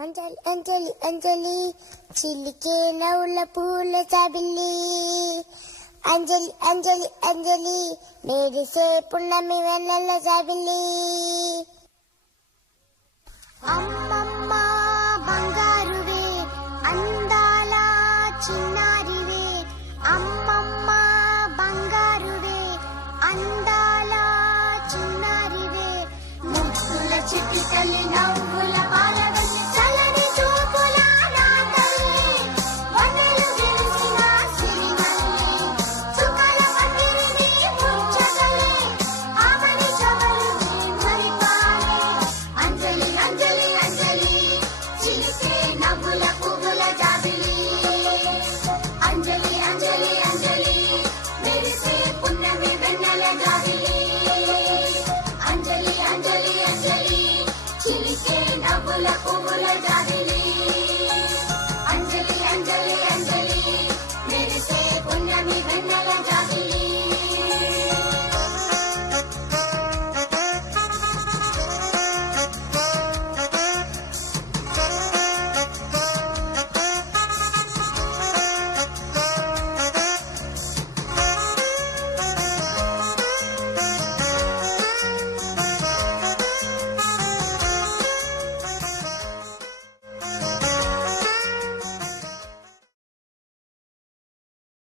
అంజలి అంజలి అంజలి చిలికే నవ్వుల పూల చబిల్లి అంజలి అంజలి అంజలి మెరిసే పున్నమి వెన్నెల చబిల్లి అమ్మమ్మ బంగారువే అందాల చిన్నారివే అమ్మమ్మ బంగారువే అందాల చిన్నారివే ముద్దుల చిట్టి తల్లి నవ్వుల